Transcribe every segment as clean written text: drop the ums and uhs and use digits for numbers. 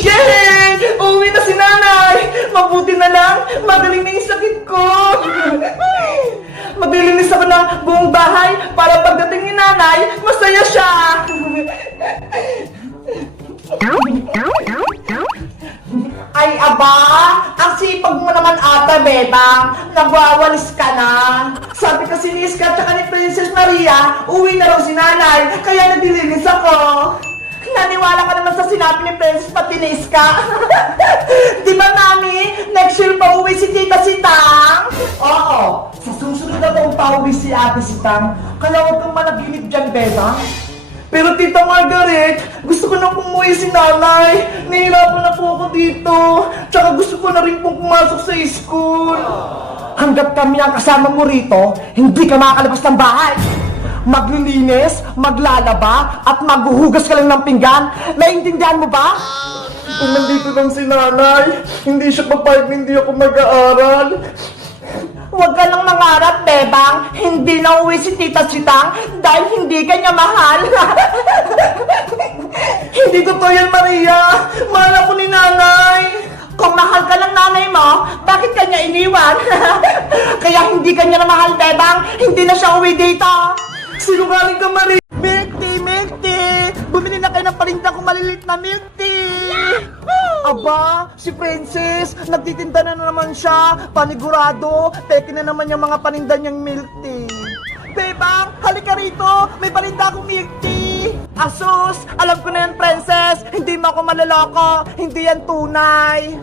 Yay! Uuwi na si nanay! Mabuti na lang, magaling na yung sakit ko! Maglilinis ako ng buong bahay para pagdating ni nanay, masaya siya! Ay, aba! Ang sipag mo naman ata, Bebang! Nagwawalis ka na! Sabi kasi ni Iska at ni Princess Maria, uwi na raw si nanay, kaya naglilinis ako! Naniwala ka naman sa sinabi ni Princess pati ni Iska? Di ba, Mami? Next year pa uwi si Tita Sitang? Oo, sa susunod na taong pauwi si Ate Sitang, kaya huwag kang managinip dyan, Bebang. Pero Tita Margaret, gusto ko na umuwi si nanay. Nahihirapan na po ako dito. Tsaka gusto ko na rin pong pumasok sa school. Hanggat kami ang kasama mo rito, hindi ka makakalabas ng bahay. Maglilinis, maglalaba, at maghuhugas ka lang ng pinggan. Naiintindihan mo ba? Kung nandito lang si nanay, hindi siya papayag na hindi ako mag-aaral. Huwag ka lang mangarap, Bebang. Hindi na uwi si Tita Sitang dahil hindi ka niya mahal. Hindi totoo yan, Maria. Mahal ako ni nanay. Kung mahal ka lang nanay mo, bakit ka niya iniwan? Kaya hindi ka niya na mahal, Bebang. Hindi na siya uwi dito. Sinungaling ka, Maria. Milk tea, milk tea. Bumili na kayo ng palinda kong malilit na milk tea. Aba, si Princess, nagtitinda na naman siya. Panigurado, peke na naman yung mga paninda niyang milk tea. Bebang, halika rito. May paninda akong milk tea. Asus, alam ko na yan, Princess. Hindi mo ako maloloko. Hindi yan tunay.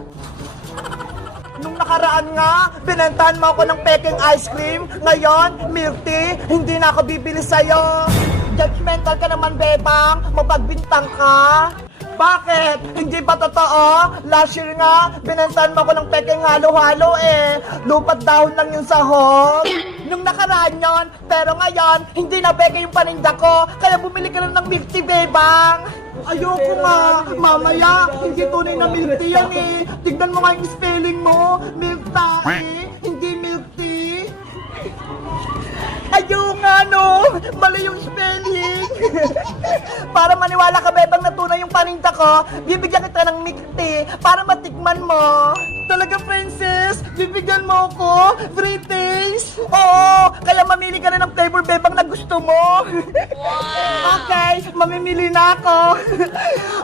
Nung nakaraan nga, binentahan mo ako ng peking ice cream. Ngayon, milk tea, hindi na ako bibili sa'yo. Judgmental ka naman, Bebang. Mapagbintang ka. Bakit? Hindi ba totoo? Last year nga, binentahan mo ako ng peking halo-halo eh. Lupat dahon lang yung sahog. Nung nakaraan yon, pero ngayon, hindi na peke yung paninda ko. Kaya bumili ka lang ng milk tea, Bebang. Ayoko nga. Mamaya, hindi tunay na milk tea yan eh. Tignan mo nga yung spelling mo. Milk tea, hindi milk tea. Ayun nga no, mali yung spelling. Para maniwala ka, Bebang, na tunay yung paninda ko, bibigyan kita ng milk tea para matikman mo. Talaga, Princess? Bibigyan mo ako? Free taste? Oo, kaya mamili ka na ng flavor, Bebang, na gusto mo. Okay, mamimili na ako.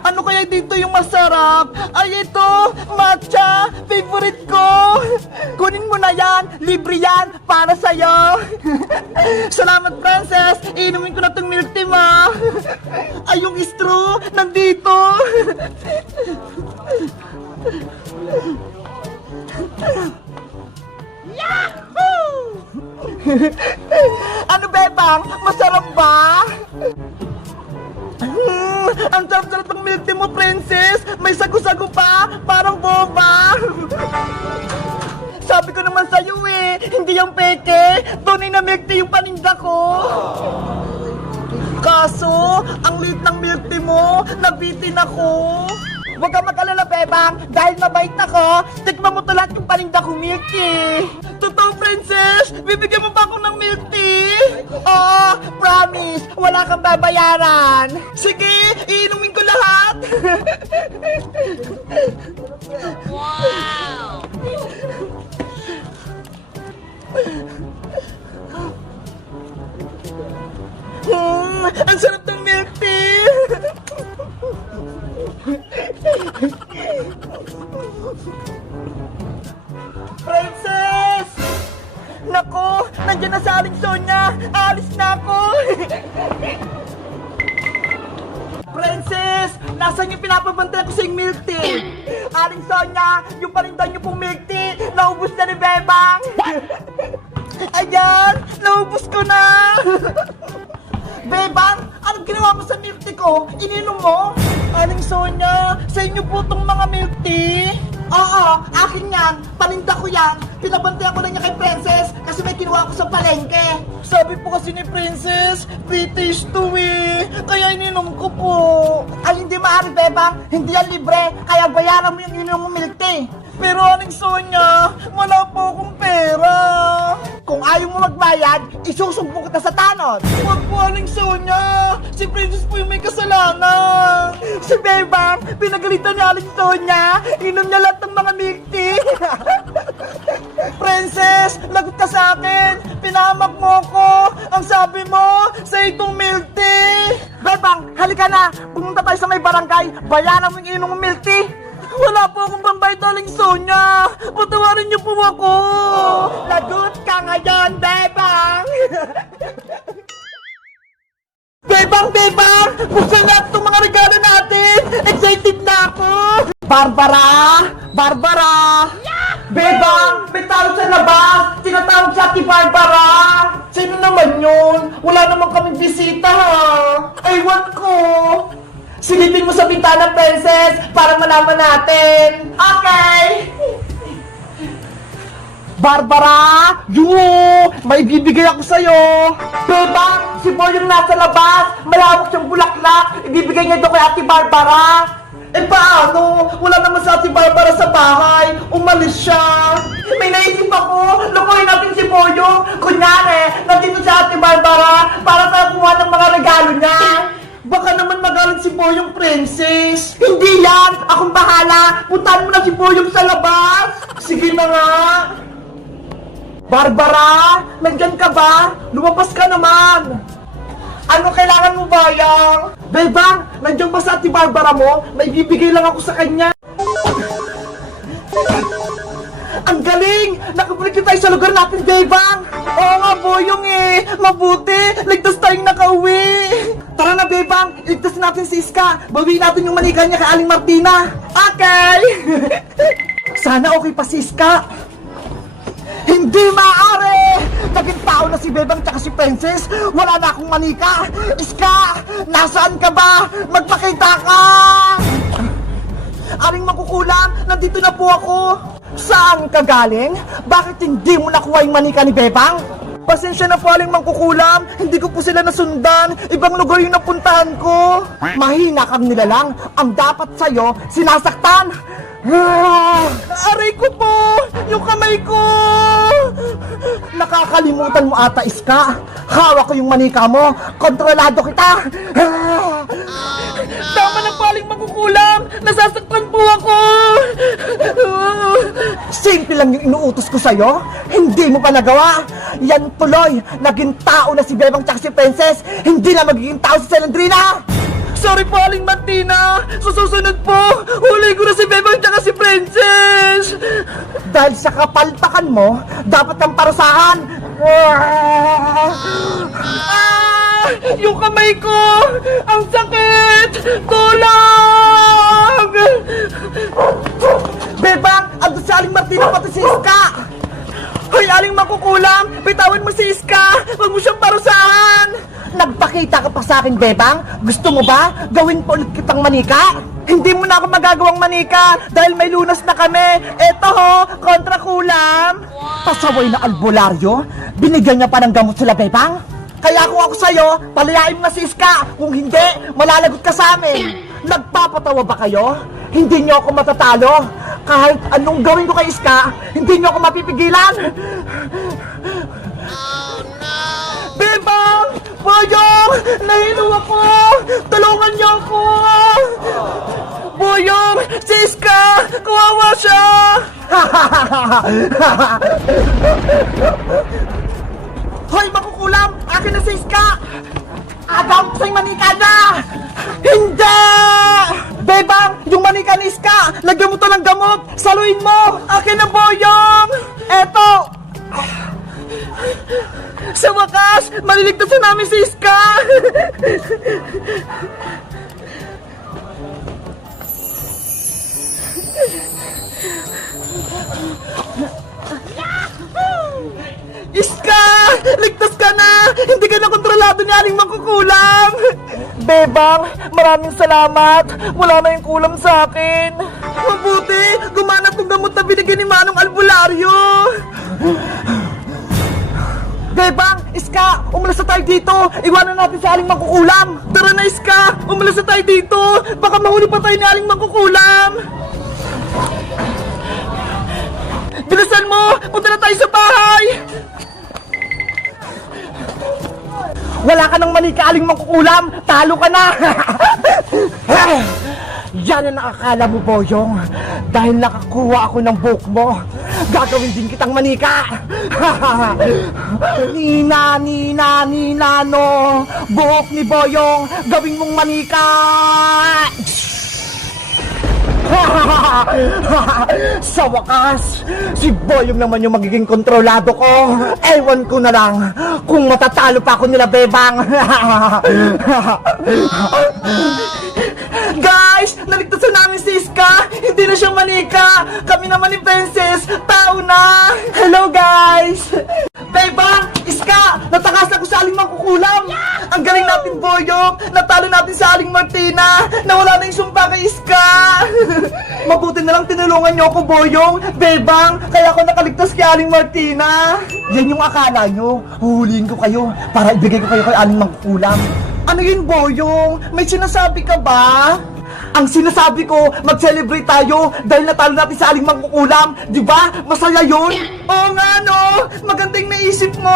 Ano kaya dito yung masarap? Ay, ito, matcha, favorite ko. Kunin mo na yan, libre yan, para sa'yo. Salamat, Princess. Inumin ko na tong milk tea, ma. Ay, yung straw, nandito. Yahoo! Ano, Bebang? Masarap ba? Ang sarap-sarap ng milk tea mo, Princess. May sago-sago pa, parang boba. Sabi ko naman sa'yo eh, hindi yung peke. Tunay na milk tea yung paninda ko. Kaso, ang liit ng milk tea mo, nabitin ako. Huwag kang mag-alala, Bebang, dahil mabait ako, tikman mo to lahat yung paninda kong milk tea. Totoo, Princess? Bibigyan mo ba ako ng milk tea? Oo, promise, wala kang babayaran. Sige, iinumin ko lahat. Wow! Ang sarap ng milk tea! Princess! Nako, nandiyan na sa Aling Sonia! Alis na ako! Princess! Nasaan yung pinapabantayan ko sa yung milk tea? Aling Sonia, yung panindan niyo pong milk tea, naubos na ni Bebang! Ayan! Naubos ko na! Bebang, anong ginawa mo sa milk tea ko? Ininom mo? Aling Sonia, sa inyo po tong mga milk tea? Oo, akin yan. Paninda ko yan. Pinabantayan ko lang niya kay Princess kasi may kinuha ko sa palengke. Sabi po kasi ni Princess, free taste to eh. Kaya ininom ko po. Ay, hindi maaari, Bebang. Hindi yan libre. Kaya bayaran mo yung ininom mo milk tea. Pero Aling Sonia, wala po akong pera. Kung ayaw mo magbayad, isusumpo kita sa tanod. Huwag po Aling Sonia, si Princess po yung may kasalanan. Si Bebang, pinagalitan niya Aling Sonia, inom niya lahat ng mga milk tea. Princess, lagot ka sa akin, pinahamak mo ko. Ang sabi mo, sa itong milk tea. Bebang, halika na, pumunta tayo sa may barangay, bayaran mo yung inom ng milk tea. Wala po akong pambayad, Aling Sonia. Patawarin niyo po ako. Lagot ka ngayon, Bebang. Bebang, Bebang! Buksan lahat itong mga regalo natin! Excited na ako! Barbara! Barbara! Bebang! May tao sa labas! Tinatawag siya Ate Barbara! Sino naman yun? Wala naman kaming bisita, ha? Ewan ko! Silipin mo sa bintana, Princess, para malaman natin. Okay! Barbara! May bibigay ako sa'yo! Bebang! Si Boy yung nasa labas! Malawak siyang bulaklak! Ibibigay niya doon kay Ate Barbara! Eh paano? Wala naman sa Ate Barbara sa bahay! Umalis siya! May naisip ako! Lukuhin natin si Boyong! Kunyari, nandito si Ate Barbara para sa kuha ng mga regalo niya! Baka naman magalit si Boyong, Princess. Hindi yan! Akong bahala! Puntahan mo na si Boyong sa labas! Sige na nga! Barbara! Nandyan ka ba? Lumabas ka naman! Ano kailangan mo, Bayang? Bebang! Nandiyan ba sa Ate Barbara mo? May bibigay lang ako sa kanya! Ang galing! Nakabalik na tayo sa lugar natin, Bebang! Oo nga, Boyong eh! Mabuti! Ligtas tayong nakauwi! Tara na, Bebang! Ligtas natin si Iska! Bawiin natin yung manika niya kay Aling Martina! Okay! Sana okay pa si Iska! Hindi maaari! Naging tao na si Bebang tsaka si Princess! Wala na akong manika! Iska! Nasaan ka ba? Magpakita ka! Aling makukulam! Nandito na po ako! Saan ka galing? Bakit hindi mo nakuha yung manika ni Bebang? Pasensya na po Aling mangkukulam, hindi ko po sila nasundan, ibang lugar yung napuntahan ko. Mahina kang nilalang, ang dapat sa'yo, sinasaktan. Aray ko po, yung kamay ko. Nakakalimutan mo ata, Iska. Hawak ko yung manika mo, kontrolado kita. Tama na po Aling mangkukulam, nasasaktan po ako. Simple lang yung inuutos ko sa'yo, hindi mo pa nagawa. Yan tuloy, naging tao na si Bebang tsaka si Princess, hindi na magiging tao si Celandrina! Sorry po, Aling Martina! Sa susunod po, huli ko na si Bebang tsaka si Princess! Dahil sa kapalpakan mo, dapat kang parusahan! Yung kamay ko! Ang sakit! Tulong! Bebang, andun sa Aling Martina pati si Iska! Hoy, Aling makukulam! Bitawan mo si Iska! Huwag mo siyang parusahan! Nagpakita ka pa sa akin, Bebang? Gusto mo ba? Gawin pa ulit kitang manika? Hindi mo na ako magagawang manika dahil may lunas na kami. Eto ho, kontra kulam. Pasaway na albularyo? Binigyan niya pa ng gamot sila, Bebang? Kaya kung ako sa'yo, palayain mo na si Iska. Kung hindi, malalagot ka sa amin. Nagpapatawa ba kayo? Hindi niyo ako matatalo. Kahit anong gawin ko kay Iska, hindi niyo ako mapipigilan. Oh, no! Bebang! Boyong! Nahilo ako! Tulungan niyo ako! Boyong! Si Iska! Kawawa siya! Hoy, makukulam! Akin na si Iska! Agaw ko sa'y manika niya! Hindi! Bebang! Yung manika ni Iska! Lagyan mo to ng gamot! Saluin mo! Akin na, Boyong! Eto! Sa wakas! Maliligtas na namin si Iska! Iska! Ligtas ka na! Hindi ka na kontrolado ni Aling Mangkukulam! Bebang, maraming salamat! Wala na yung kulam sa akin! Mabuti! Gumana tong gamot na binigyan ni Manong Albularyo! Bebang! Iska! Umalis na tayo dito! Iwanan natin si Aling Mangkukulam! Tara na, Iska! Umalis na tayo dito! Baka mahuli pa tayo ni Aling Mangkukulam! Bilisan mo! Punta na tayo sa bahay! Wala ka ng manika, aling mangkukulam! Talo ka na! Yan ang nakakala mo, Boyong. Dahil nakakuha ako ng buhok mo, gagawin din kitang manika! Nina, no! Buhok ni Boyong, gawin mong manika! Sa wakas, si Boyong naman yung magiging kontrolado ko. Ewan ko na lang kung matatalo pa ako nila, Bebang. Guys, naligtasan namin si Iska. Hindi na siya manika. Kami naman ni Princess, tao na. Hello, guys. Bebang, Iska, natakasan ko sa Aling Mangkukulam. Ang galing natin, Boyong. Natalo natin sa Aling Martina. Nawala na yung sumpa kay Iska. Mabuti na lang tinulungan niyo ako, Boyong. Bebang, kaya ako nakaligtas kay Aling Martina. Yan yung akala nyo. Huhulihin ko kayo para ibigay ko kayo kay Aling Mangkukulam. Ano yun, Boyong? May sinasabi ka ba? Ang sinasabi ko, mag-celebrate tayo dahil natalo natin sa Aling Mangkukulam. Di ba? Masaya yun? Oo nga, no? Magandang naisip mo.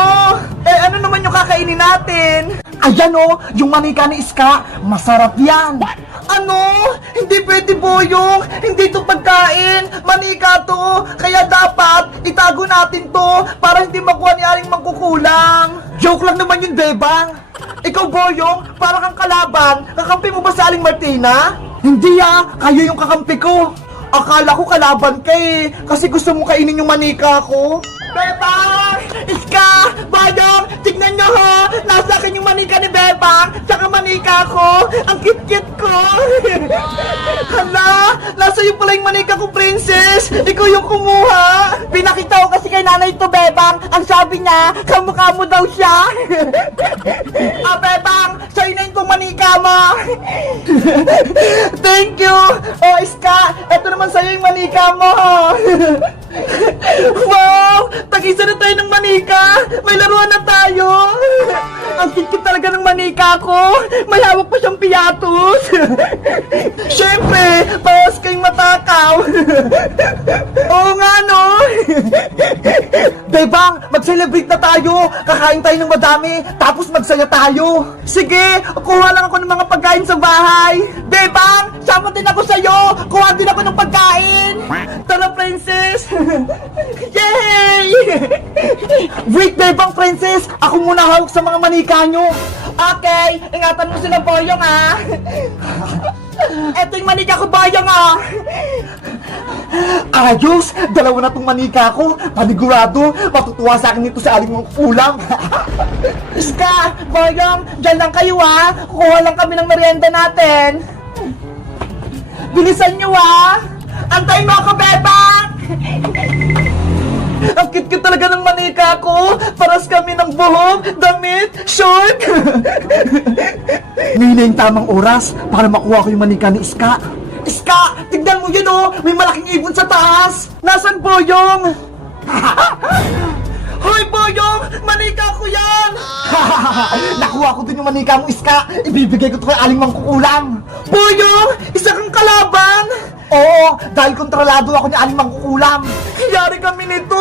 Eh, ano naman yung kakainin natin? Ayan, oh, yung manika ni Iska. Masarap yan. Ano? Hindi pwede, Boyong. Hindi to pagkain. Manika to. Kaya dapat itago natin to para hindi makuha ni Aling Mangkukulam. Joke lang naman yun, Bebang. Ikaw, Boyong, para kang kalaban. Kakampi mo ba sa Aling Martina? Hindi kayo yung kakampi ko. Akala ko kalaban ka eh, kasi gusto mo kainin yung manika ko. Bebang! Iska! Boyong! Tignan nyo ho! Nasa akin yung manika ni Bebang, tsaka manika ko! Ang cute-cute ko! Hala! Nasa iyo pala yung manika ko, Princess! Ikaw yung kumuha! Pinakita ko kasi kay nanay to, Bebang! Ang sabi niya, kamukha mo daw siya! Bebang! Sa'yo na yung manika mo! Thank you! Oh, Iska! Eto naman sa'yo yung manika mo! Wow! Tag-isa na tayo ng manika! May laruan na tayo! Ang cute talaga ng manika ko! May hawak pa siyang piyatos! Siyempre, parehas kayong matakaw! Oo nga, no? Bebang, mag-celebrate na tayo! Kakain tayo ng madami, tapos magsaya tayo! Sige, kuha lang ako ng mga pagkain sa bahay! Bebang, sama din ako sa'yo! Kuha din ako ng pagkain! Tara, Princess! Yay! Wait, Bebang, Princess! Ako muna hawak sa mga manika nyo! Okay, ingatan mo sila, Boyong, ha! Eto yung manika ko, Boyong, ha! Ayos! Dalawa na tong manika ko! Panigurado! Matutuwa sa akin ito sa Aling Mangkukulam! Iska! Boyong! Diyan lang kayo, ha! Kukuha lang kami ng merienda natin! Bilisan nyo, ha! Antayin mo ako, Bebang! Ang cute-cute talaga ng manika ko! Paras kami ng buhok, damit, short! Ngayon na yung tamang oras para makuha ko yung manika ni Iska. Iska! Tignan mo yun, oh! May malaking ibon sa taas! Nasaan, Boyong? Hoy, Boyong! Manika ko yan! Nakuha ko din yung manika mo, Iska! Ibibigay ko to kay Aling Mangkukulam! Boyong! Isa kang kalaban! Oo! Dahil kontrolado ako ni Aling Mangkukulam! Yari kami nito!